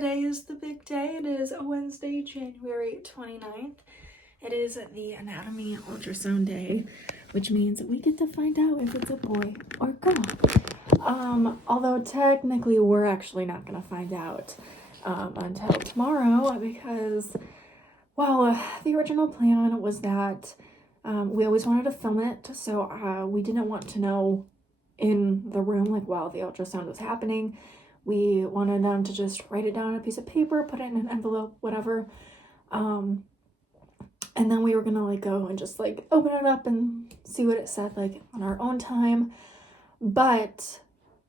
today is the big day. It is Wednesday, January 29th. It is the anatomy ultrasound day, which means we get to find out if it's a boy or girl. Although technically we're actually not going to find out until tomorrow because, well, the original plan was that we always wanted to film it, so we didn't want to know in the room, like, while the ultrasound was happening. We wanted them to just write it down on a piece of paper, put it in an envelope, whatever. And then we were gonna, like, go and just, like, open it up and see what it said, like, on our own time. But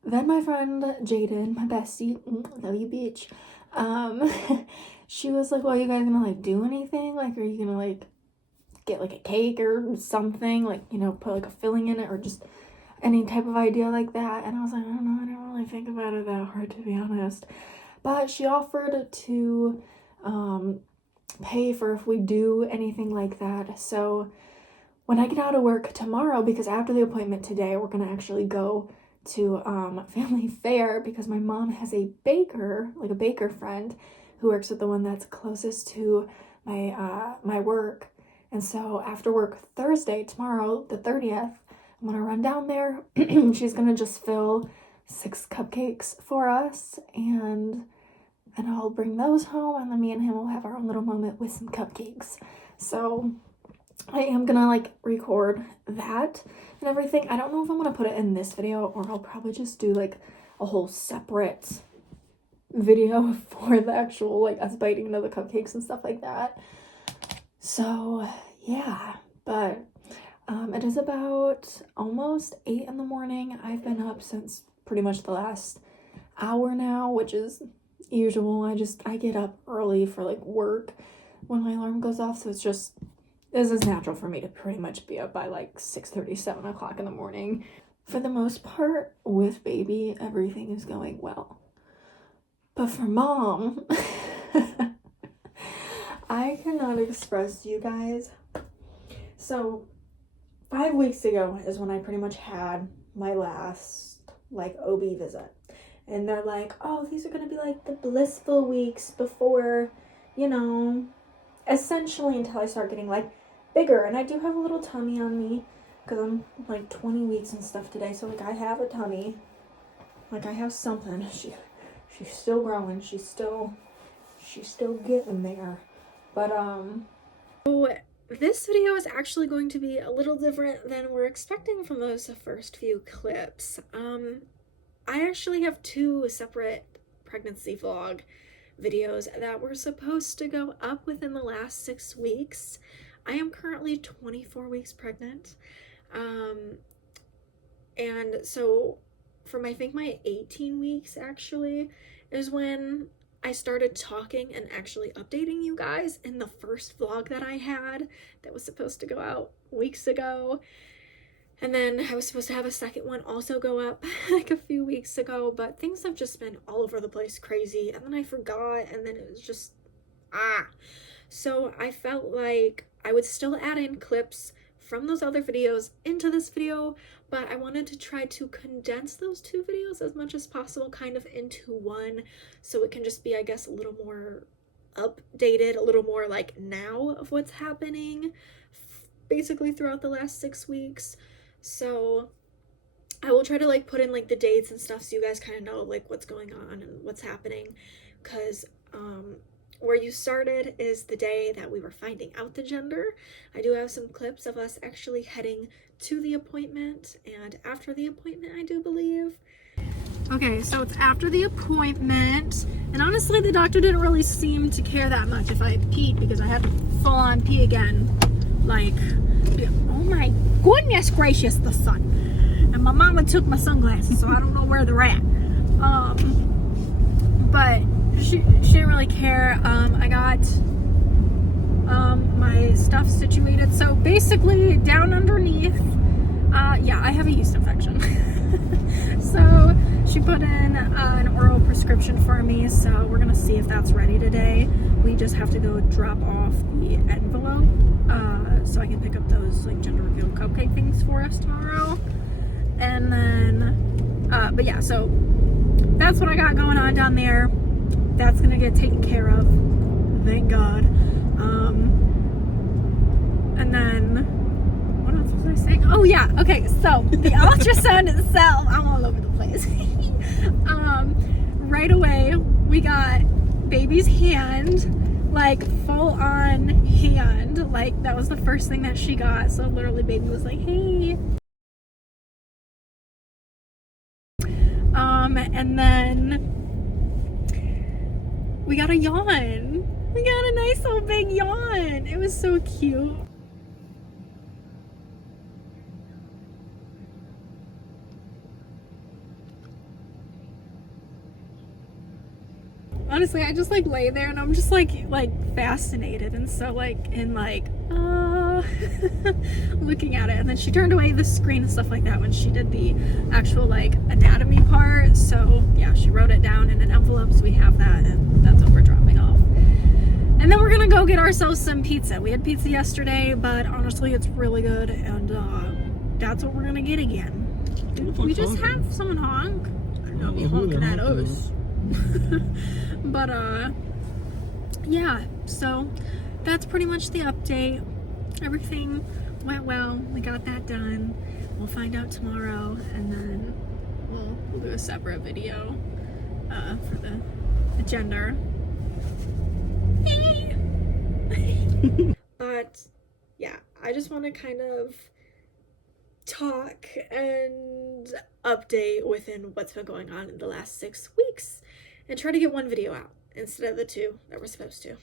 then my friend Jaden, my bestie, love you, bitch, she was like, well, are you guys gonna, like, do anything? Like, are you gonna, like, get, like, a cake or something? Like, you know, put, like, a filling in it or just any type of idea like that. And I was like, I don't know, I didn't really think about it that hard, to be honest. But she offered to pay for if we do anything like that. So when I get out of work tomorrow, because after the appointment today, we're gonna actually go to family fair because my mom has a baker, like a baker friend who works with the one that's closest to my my work. And so after work Thursday, tomorrow, the 30th, I'm gonna run down there. She's gonna just fill 6 cupcakes for us, and I'll bring those home, and then me and him will have our own little moment with some cupcakes. So I am gonna, like, record that and everything. I don't know if I'm gonna put it in this video or I'll probably just do, like, a whole separate video for the actual, like, us biting into the cupcakes and stuff like that. So yeah, but it is about almost 8 in the morning. I've been up since pretty much the last hour now, which is usual. I get up early for, like, work when my alarm goes off, so this is natural for me to pretty much be up by, like, 6:30, 7 o'clock in the morning. For the most part, with baby, everything is going well. But for mom, I cannot express to you guys. So 5 weeks ago is when I pretty much had my last, like, OB visit. And they're like, oh, these are going to be, like, the blissful weeks before, you know, essentially until I start getting, like, bigger. And I do have a little tummy on me because I'm, like, 20 weeks and stuff today. So, like, I have a tummy. Like, I have something. She's still growing. She's still getting there. But, this video is actually going to be a little different than we're expecting from those first few clips. I actually have 2 separate pregnancy vlog videos that were supposed to go up within the last 6 weeks. I am currently 24 weeks pregnant. And so from, I think, my 18 weeks actually is when I started talking and actually updating you guys in the first vlog that I had that was supposed to go out weeks ago. And then I was supposed to have a second one also go up like a few weeks ago, but things have just been all over the place crazy. And then I forgot, and then it was just, So I felt like I would still add in clips from those other videos into this video, but I wanted to try to condense those 2 videos as much as possible kind of into one, so it can just be, I guess, a little more updated, a little more like now of what's happening basically throughout the last 6 weeks. So I will try to, like, put in, like, the dates and stuff so you guys kind of know, like, what's going on and what's happening, because where you started is the day that we were finding out the gender. I do have some clips of us actually heading to the appointment and after the appointment, I do believe. Okay, so it's after the appointment, and honestly, the doctor didn't really seem to care that much if I peed, because I had to full on pee again. Like, oh my goodness gracious, the sun. And my mama took my sunglasses, so I don't know where they're at. But she didn't really care. I got my stuff situated. So basically, down underneath, yeah, I have a yeast infection. So she put in an oral prescription for me. So we're gonna see if that's ready today. We just have to go drop off the envelope so I can pick up those, like, gender reveal cupcake things for us tomorrow. And then, but yeah, so that's what I got going on down there. that's gonna get taken care of, thank God. And then what else was I saying? Oh yeah, okay, so the ultrasound itself, I'm all over the place. Right away we got baby's hand, like full on hand, like that was the first thing that she got. So literally baby was like, hey. And then we got a yawn. We got a nice little big yawn. It was so cute. Honestly, I just like lay there and I'm just like fascinated and so looking at it. And then she turned away the screen and stuff like that when she did the actual like anatomy part. So yeah, she wrote it down in an envelope, so we have that, and that's what we're dropping off. And then we're gonna go get ourselves some pizza. We had pizza yesterday, but honestly it's really good, and that's what we're gonna get again. We just have someone honk. They're gonna be honking at us. But yeah, so that's pretty much the update. Everything went well. We got that done. We'll find out tomorrow, and then we'll do a separate video for the gender. But yeah, I just want to kind of talk and update within what's been going on in the last 6 weeks and try to get one video out instead of the 2 that we're supposed to.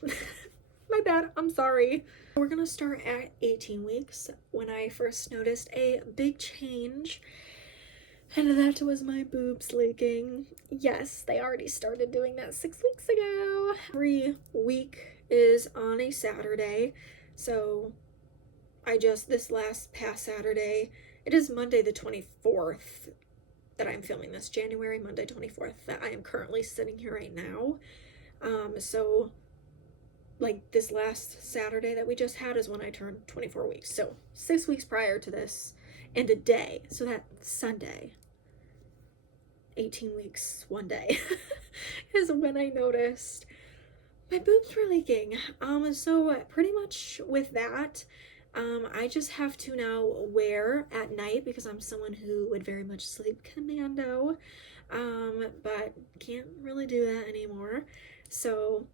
My bad, I'm sorry. We're gonna start at 18 weeks when I first noticed a big change, and that was my boobs leaking. Yes, they already started doing that 6 weeks ago. Every week is on a Saturday, so this past Saturday, it is Monday the 24th that I'm filming this, Monday 24th, that I am currently sitting here right now. So like this last Saturday that we just had is when I turned 24 weeks. So 6 weeks prior to this and a day. So that Sunday, 18 weeks, 1 day, is when I noticed my boobs were leaking. So pretty much with that, I just have to now wear at night because I'm someone who would very much sleep commando, but can't really do that anymore. So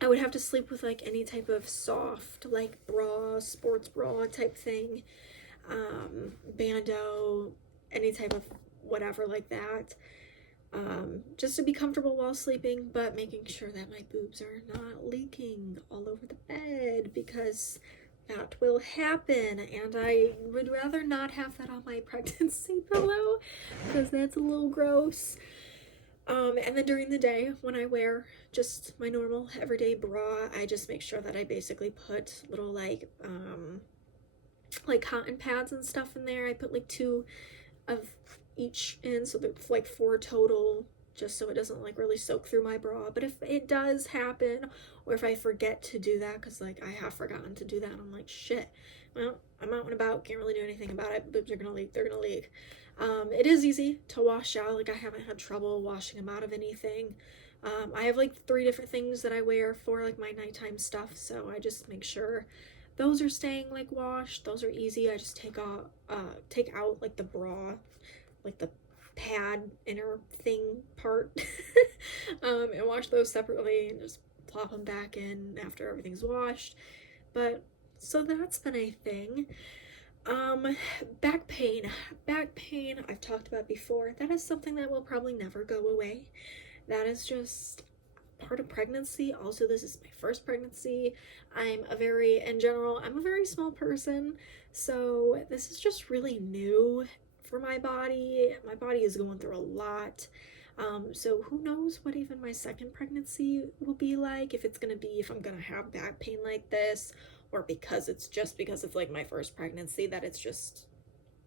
I would have to sleep with like any type of soft like bra, sports bra type thing, bandeau, any type of whatever like that, just to be comfortable while sleeping, but making sure that my boobs are not leaking all over the bed, because that will happen, and I would rather not have that on my pregnancy pillow because that's a little gross. And then during the day when I wear just my normal everyday bra, I just make sure that I basically put little like cotton pads and stuff in there. I put like 2 of each in, so there's like 4 total, just so it doesn't like really soak through my bra. But if it does happen, or if I forget to do that, because like I have forgotten to do that, I'm like, shit, well, I'm out and about, can't really do anything about it, boobs are gonna leak, they're gonna leak. It is easy to wash out, like I haven't had trouble washing them out of anything. I have like 3 different things that I wear for like my nighttime stuff, so I just make sure those are staying like washed. Those are easy. I just take out like the bra, like the pad inner thing part, and wash those separately and just plop them back in after everything's washed. But so that's been a thing. Back pain I've talked about before. That is something that will probably never go away. That is just part of pregnancy. Also, this is my first pregnancy. I'm a very small person, so this is just really new for my body. My body is going through a lot. So who knows what even my second pregnancy will be like, if I'm gonna have back pain like this, or because it's like my first pregnancy, that it's just,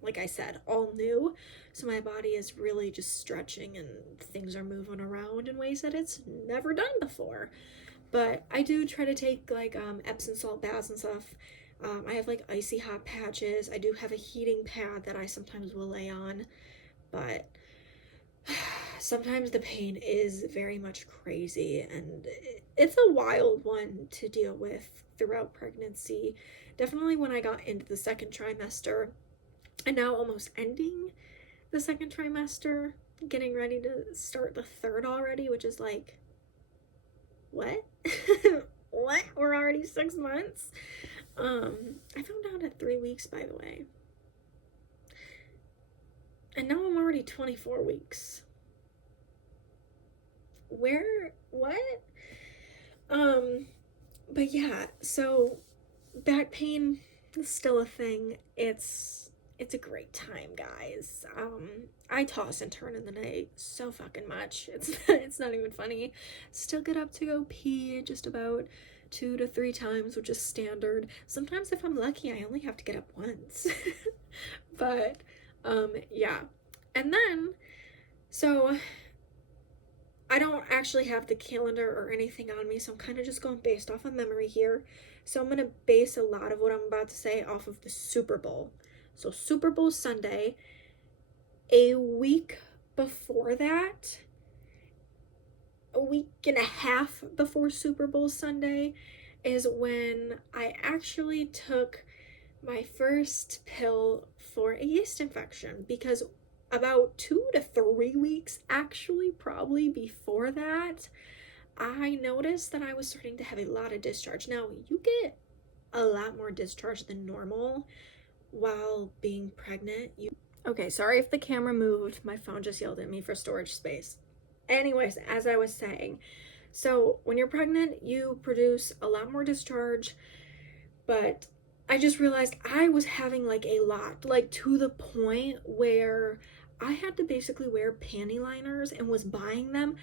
like I said, all new. So my body is really just stretching and things are moving around in ways that it's never done before. But I do try to take like Epsom salt baths and stuff. I have like icy hot patches. I do have a heating pad that I sometimes will lay on, but sometimes the pain is very much crazy, and it's a wild one to deal with throughout pregnancy. Definitely when I got into the second trimester, and now almost ending the second trimester, getting ready to start the third already, which is like, what? What? We're already 6 months? I found out at 3 weeks, by the way. And now I'm already 24 weeks. Where? What? But yeah, so back pain is still a thing. It's a great time, guys. I toss and turn in the night so fucking much. It's not even funny. Still get up to go pee just about 2 to 3 times, which is standard. Sometimes if I'm lucky, I only have to get up once. But yeah. And then, so I don't actually have the calendar or anything on me, so I'm kind of just going based off of memory here. So I'm going to base a lot of what I'm about to say off of the Super Bowl. So Super Bowl Sunday, a week before that, a week and a half before Super Bowl Sunday, is when I actually took my first pill for a yeast infection, because about 2 to 3 weeks, actually probably before that, I noticed that I was starting to have a lot of discharge. Now, you get a lot more discharge than normal while being pregnant. Okay, sorry if the camera moved. My phone just yelled at me for storage space. Anyways, as I was saying, so when you're pregnant, you produce a lot more discharge, but I just realized I was having like a lot, like to the point where I had to basically wear panty liners and was buying them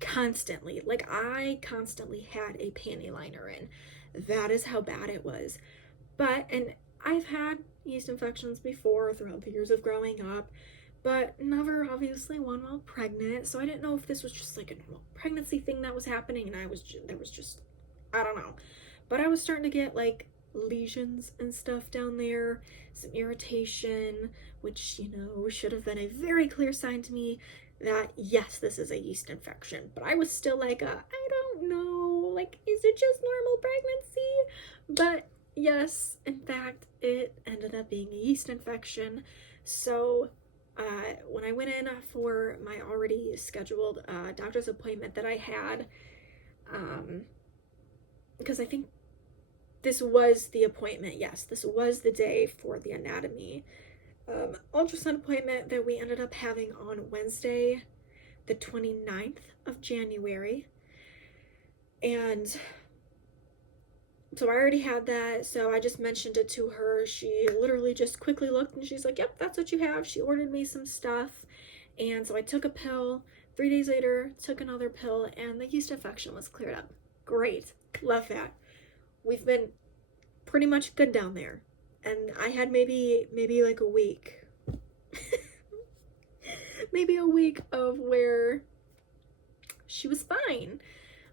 constantly. Like I constantly had a panty liner in. That is how bad it was. But, and I've had yeast infections before throughout the years of growing up, but never obviously one while pregnant. So I didn't know if this was just like a normal pregnancy thing that was happening, and there was just, I don't know. But I was starting to get like lesions and stuff down there, some irritation, which, you know, should have been a very clear sign to me that yes, this is a yeast infection. But I was still like, I don't know, like, is it just normal pregnancy? But yes, in fact, it ended up being a yeast infection. So when I went in for my already scheduled doctor's appointment that I had, because I think this was the appointment. Yes, this was the day for the anatomy ultrasound appointment that we ended up having on Wednesday, the 29th of January. And so I already had that, so I just mentioned it to her. She literally just quickly looked and she's like, yep, that's what you have. She ordered me some stuff. And so I took a pill. 3 days later, took another pill, and the yeast infection was cleared up. Great. Love that. We've been pretty much good down there. And I had maybe like a week. Maybe a week of where she was fine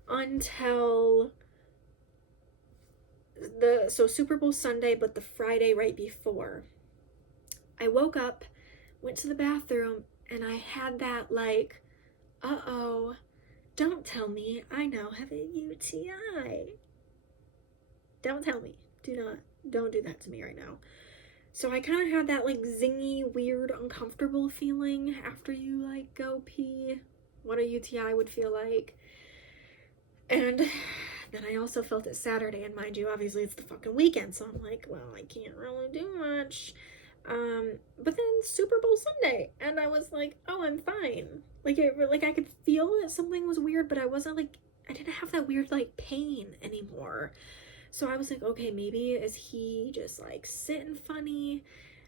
until so Super Bowl Sunday, but the Friday right before. I woke up, went to the bathroom, and I had that like, uh-oh, don't tell me I now have a UTI. Don't tell me. Don't do that to me right now. So I kind of had that like zingy, weird, uncomfortable feeling after you like go pee, what a UTI would feel like. And then I also felt it Saturday, and mind you, obviously it's the fucking weekend, so I'm like, well, I can't really do much. But then Super Bowl Sunday, and I was like, oh, I'm fine. Like I could feel that something was weird, but I wasn't like, I didn't have that weird like pain anymore. So I was like, okay, maybe is he just like sitting funny?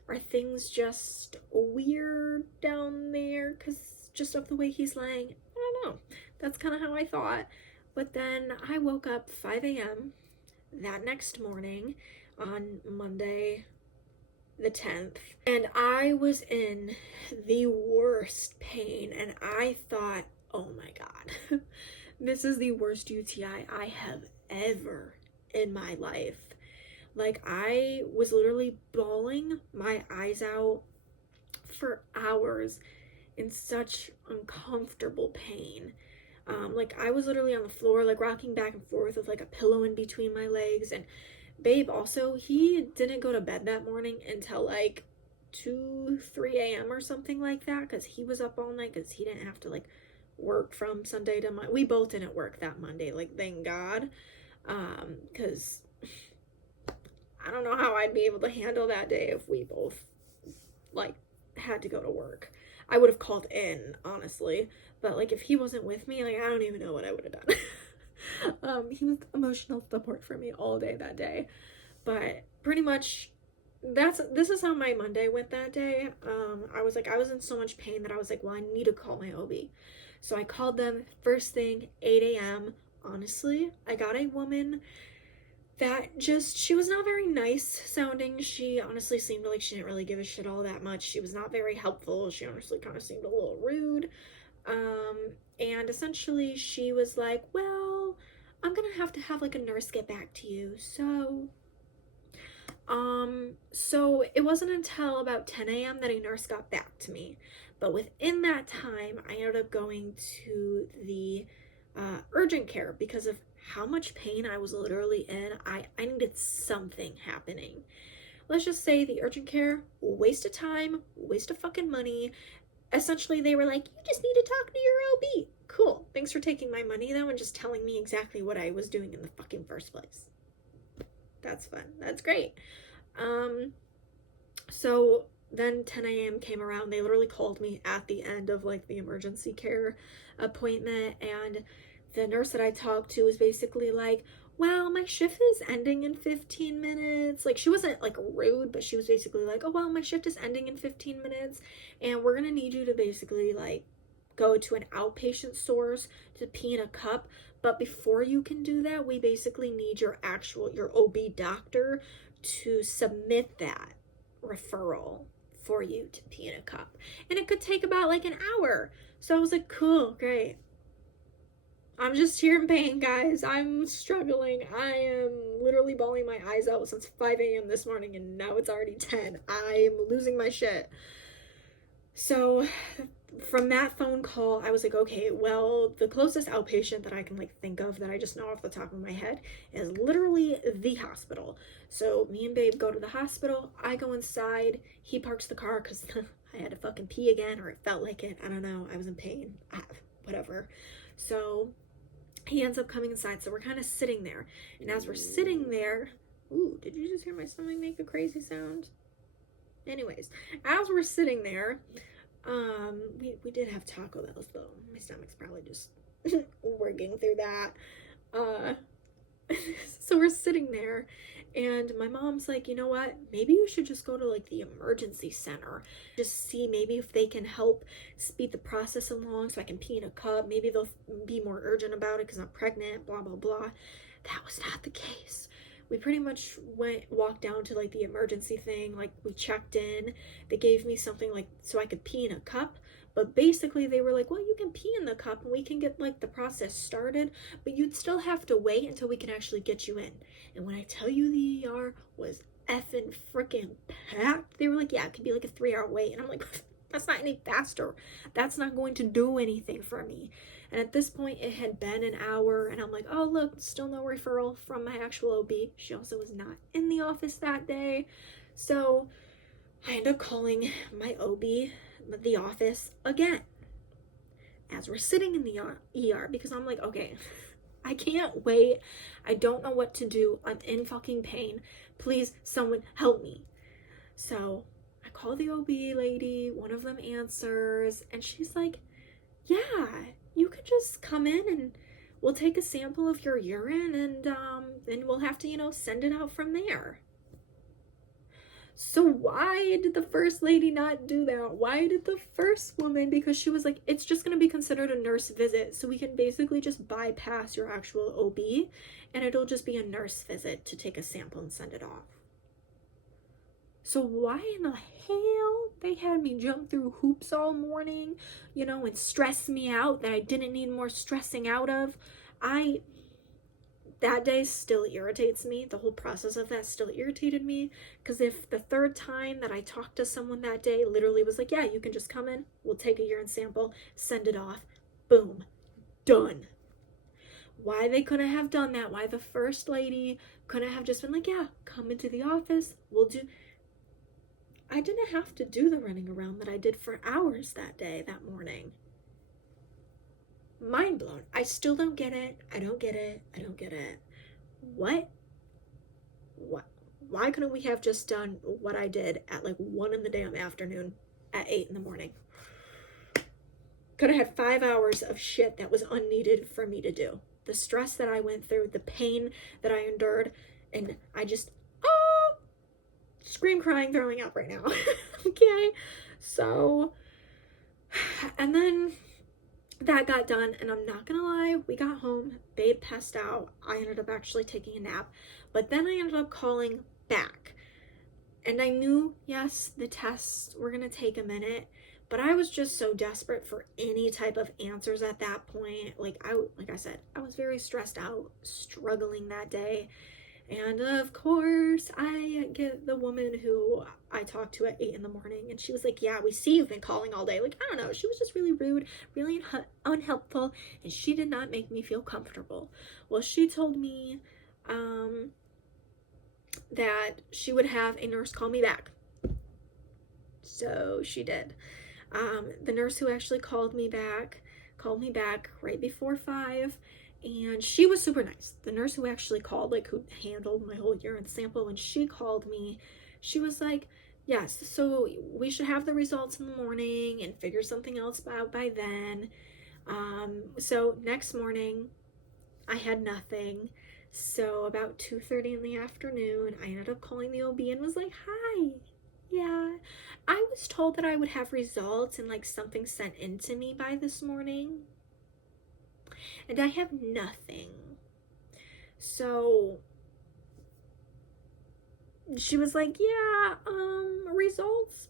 Are things just weird down there because just of the way he's laying? I don't know. That's kind of how I thought. But then I woke up 5 a.m. that next morning on Monday the 10th, and I was in the worst pain, and I thought, oh my God, this is the worst UTI I have ever in my life. Like, I was literally bawling my eyes out for hours in such uncomfortable pain. Like I was literally on the floor, like rocking back and forth with like a pillow in between my legs. And babe also, he didn't go to bed that morning until like 2-3 a.m. or something like that, because he was up all night because he didn't have to like work from Sunday to Monday. We both didn't work that Monday, like thank God, because I don't know how I'd be able to handle that day if we both like had to go to work. I would have called in, honestly, but like if he wasn't with me, like I don't even know what I would have done. He was emotional support for me all day that day. But pretty much this is how my Monday went that day. I was in so much pain that I was like, well, I need to call my OB. So I called them first thing, 8 a.m. Honestly, I got a woman that just, she was not very nice sounding. She honestly seemed like she didn't really give a shit all that much. She was not very helpful. She honestly kind of seemed a little rude. And essentially she was like, well, I'm gonna have to have like a nurse get back to you. So it wasn't until about 10 a.m. that a nurse got back to me. But within that time, I ended up going to the urgent care because of how much pain I was literally in. I needed something happening. Let's just say the urgent care, waste of time, waste of fucking money. Essentially, they were like, you just need to talk to your OB. Cool. Thanks for taking my money though and just telling me exactly what I was doing in the fucking first place. That's fun. That's great. So then 10 a.m. came around. They literally called me at the end of like the emergency care appointment, and the nurse that I talked to was basically like, well, my shift is ending in 15 minutes. Like, she wasn't like rude, but she was basically like, oh, well, my shift is ending in 15 minutes and we're gonna need you to basically like go to an outpatient source to pee in a cup. But before you can do that, we basically need your OB doctor to submit that referral for you to pee in a cup. And it could take about like an hour. So I was like, cool, great. I'm just here in pain, guys. I'm struggling. I am literally bawling my eyes out since 5 a.m. this morning, and now it's already 10. I am losing my shit. So from that phone call, I was like, okay, well, the closest outpatient that I can like think of that I just know off the top of my head is literally the hospital. So me and babe go to the hospital. I go inside. He parks the car because I had to fucking pee again, or it felt like it. I don't know. I was in pain. Whatever. So he ends up coming inside. So we're kind of sitting there. And as we're sitting there, ooh, did you just hear my stomach make a crazy sound? Anyways, as we're sitting there, we did have Taco Bells though. My stomach's probably just working through that. So we're sitting there and my mom's like, you know what, maybe you should just go to like the emergency center, just see maybe if they can help speed the process along so I can pee in a cup. Maybe they'll be more urgent about it because I'm pregnant, blah blah blah. That was not the case. We pretty much walked down to like the emergency thing, like we checked in. They gave me something like so I could pee in a cup, but basically they were like, well, you can pee in the cup and we can get like the process started, but you'd still have to wait until we can actually get you in. And when I tell you the ER was effing freaking packed, they were like, yeah, it could be like a 3-hour wait. And I'm like, that's not any faster. That's not going to do anything for me. And at this point, it had been an hour, and I'm like, oh, look, still no referral from my actual OB. She also was not in the office that day. So I end up calling my OB, the office, again, as we're sitting in the ER, because I'm like, okay, I can't wait. I don't know what to do. I'm in fucking pain. Please, someone help me. So I call the OB lady. One of them answers, and she's like, yeah, you could just come in and we'll take a sample of your urine and then we'll have to, send it out from there. So why did the first lady not do that? Why did the first woman? Because she was like, it's just going to be considered a nurse visit. So we can basically just bypass your actual OB and it'll just be a nurse visit to take a sample and send it off. So why in the hell they had me jump through hoops all morning, and stress me out that I didn't need more stressing out of? that day still irritates me. The whole process of that still irritated me, because if the third time that I talked to someone that day literally was like, yeah, you can just come in, we'll take a urine sample, send it off, boom, done. Why they couldn't have done that, why the first lady couldn't have just been like, yeah, come into the office, we'll do. I didn't have to do the running around that I did for hours that day, that morning. Mind blown. I still don't get it. I don't get it. I don't get it. What? Why couldn't we have just done what I did at like 1 in the damn afternoon at 8 in the morning? Could have had 5 hours of shit that was unneeded for me to do. The stress that I went through, the pain that I endured, and I just, scream, crying, throwing up right now. Okay? So, and then that got done, and I'm not gonna lie, we got home, babe passed out, I ended up actually taking a nap, but then I ended up calling back, and I knew, yes, the tests were gonna take a minute, but I was just so desperate for any type of answers at that point. Like I said, I was very stressed out, struggling that day. And of course, I get the woman who I talked to at 8 in the morning, and she was like, yeah, we see you've been calling all day. Like, I don't know. She was just really rude, really unhelpful, and she did not make me feel comfortable. Well, she told me that she would have a nurse call me back. So she did. The nurse who actually called me back right before 5. And she was super nice. The nurse who actually called, like who handled my whole urine sample, when she called me, she was like, yes, so we should have the results in the morning and figure something else out by then. So next morning, I had nothing. So about 2:30 in the afternoon, I ended up calling the OB and was like, hi, yeah, I was told that I would have results and like something sent in to me by this morning, and I have nothing. So she was like, yeah, results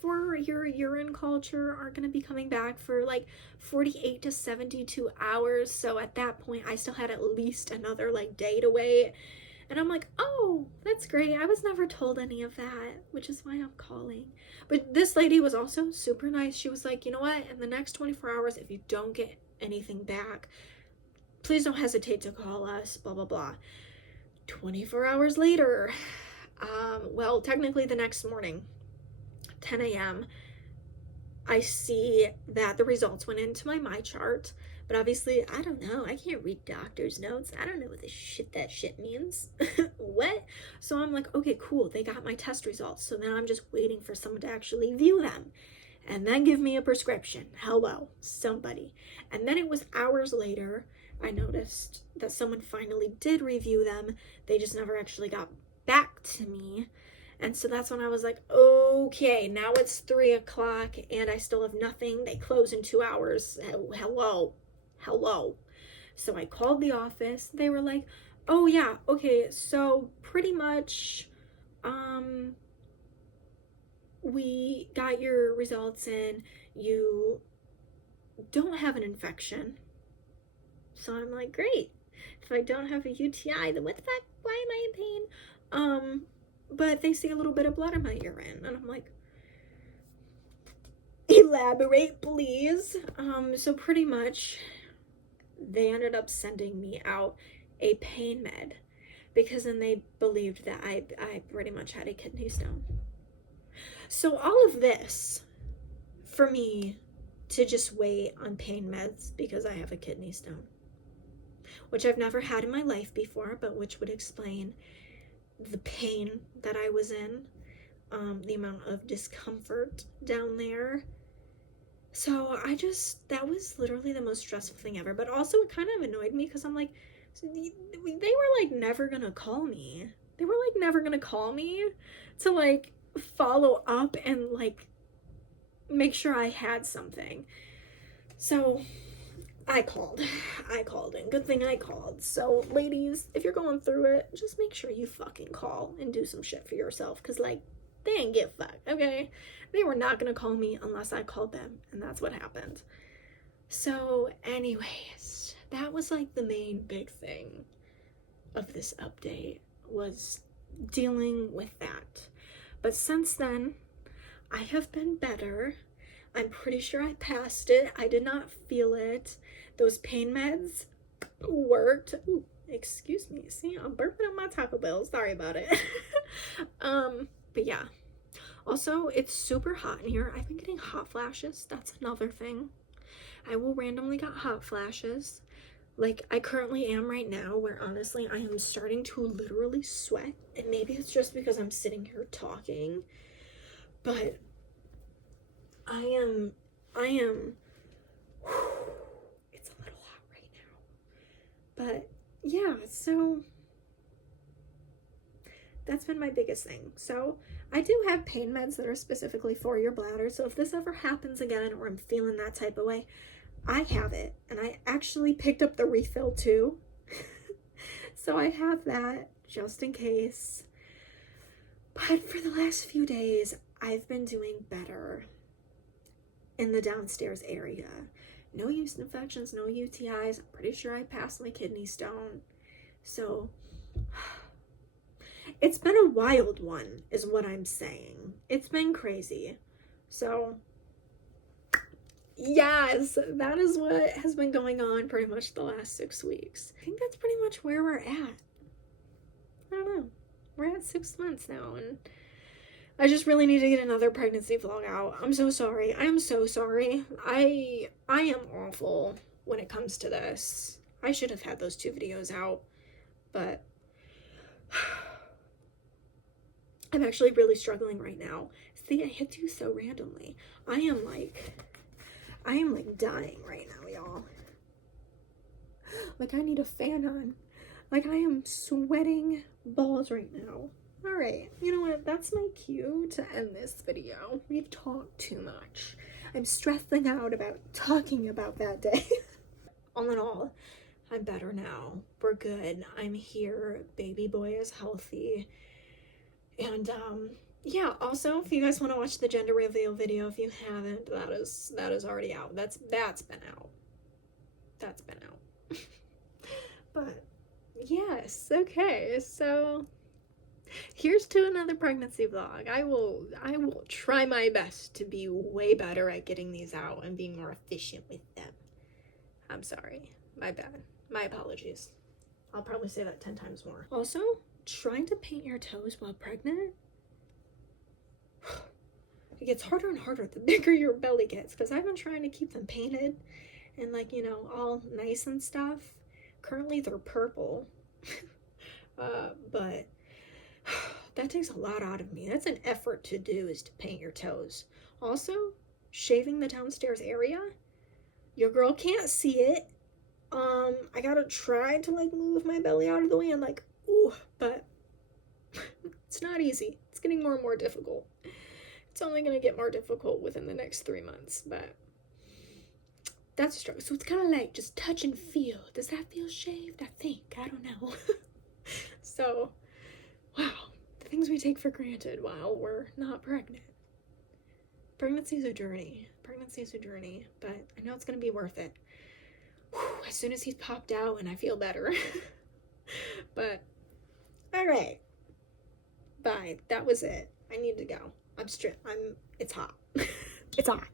for your urine culture are going to be coming back for like 48 to 72 hours. So at that point, I still had at least another like day to wait. And I'm like, oh, that's great. I was never told any of that, which is why I'm calling. But this lady was also super nice. She was like, you know what? In the next 24 hours, if you don't get anything back, please don't hesitate to call us, blah, blah, blah. 24 hours later, well, technically the next morning, 10 a.m., I see that the results went into my chart, but obviously, I don't know. I can't read doctor's notes. I don't know what that shit means. What? So I'm like, okay, cool. They got my test results. So then I'm just waiting for someone to actually view them and then give me a prescription. Hello, somebody. And then it was hours later, I noticed that someone finally did review them. They just never actually got back to me. And so that's when I was like, okay, now it's 3 o'clock and I still have nothing. They close in 2 hours. Hello. So I called the office. They were like, oh yeah, okay, so pretty much, we got your results in. You don't have an infection. So I'm like, great. If I don't have a UTI, then what the fuck? Why am I in pain? But they see a little bit of blood in my urine, and I'm like, elaborate, please. So pretty much, they ended up sending me out a pain med, because then they believed that I pretty much had a kidney stone. So all of this, for me to just wait on pain meds because I have a kidney stone, which I've never had in my life before, but which would explain the pain that I was in, the amount of discomfort down there. So that was literally the most stressful thing ever. But also it kind of annoyed me because I'm like, they were like never gonna call me. They were like never gonna call me to like follow up and like make sure I had something. So I called, and good thing I called. So ladies, if you're going through it, just make sure you fucking call and do some shit for yourself, because like, they ain't give a fuck, okay? They were not gonna call me unless I called them, and that's what happened. So anyways, that was like the main big thing. of this update was dealing with that. But since then, I have been better. I'm pretty sure I passed it. I did not feel it. Those pain meds worked. Ooh, excuse me. See, I'm burping on my Taco Bell. Sorry about it. But yeah. Also, it's super hot in here. I've been getting hot flashes. That's another thing. I will randomly get hot flashes. Like I currently am right now, where honestly I am starting to literally sweat. And maybe it's just because I'm sitting here talking. But I am it's a little hot right now. But yeah, so that's been my biggest thing. So I do have pain meds that are specifically for your bladder. So if this ever happens again, or I'm feeling that type of way, I have it. And I actually picked up the refill too. So I have that just in case. But for the last few days, I've been doing better in the downstairs area. No yeast infections, no UTIs. I'm pretty sure I passed my kidney stone. So it's been a wild one, is what I'm saying. It's been crazy. So yes, that is what has been going on pretty much the last 6 weeks. I think that's pretty much where we're at. I don't know. We're at 6 months now, and I just really need to get another pregnancy vlog out. I'm so sorry. I am so sorry. I am awful when it comes to this. I should have had those 2 videos out, but I'm actually really struggling right now. See, I hit you so randomly. I am like dying right now, y'all. Like I need a fan on. Like I am sweating balls right now. All right, you know what? That's my cue to end this video. We've talked too much. I'm stressing out about talking about that day. All in all, I'm better now. We're good. I'm here. Baby boy is healthy. And yeah, also if you guys want to watch the gender reveal video, if you haven't, that is already out. That's been out. That's been out. But yes, okay, so here's to another pregnancy vlog. I will try my best to be way better at getting these out and being more efficient with them. I'm sorry. My bad. My apologies. I'll probably say that 10 times more. Also, trying to paint your toes while pregnant, it gets harder and harder the bigger your belly gets, because I've been trying to keep them painted and like, you know, all nice and stuff. Currently they're purple. But that takes a lot out of me. That's an effort to do, is to paint your toes. Also, shaving the downstairs area. Your girl can't see it. I gotta try to like move my belly out of the way and like, ooh, but it's not easy. It's getting more and more difficult. It's only gonna get more difficult within the next 3 months, but that's a struggle. So it's kind of like just touch and feel. Does that feel shaved? I think. I don't know. So, wow. The things we take for granted while we're not pregnant. Pregnancy's a journey. Pregnancy's a journey, but I know it's gonna be worth it. Whew, as soon as he's popped out and I feel better. But, alright. Bye. That was it. I need to go. It's hot. It's hot.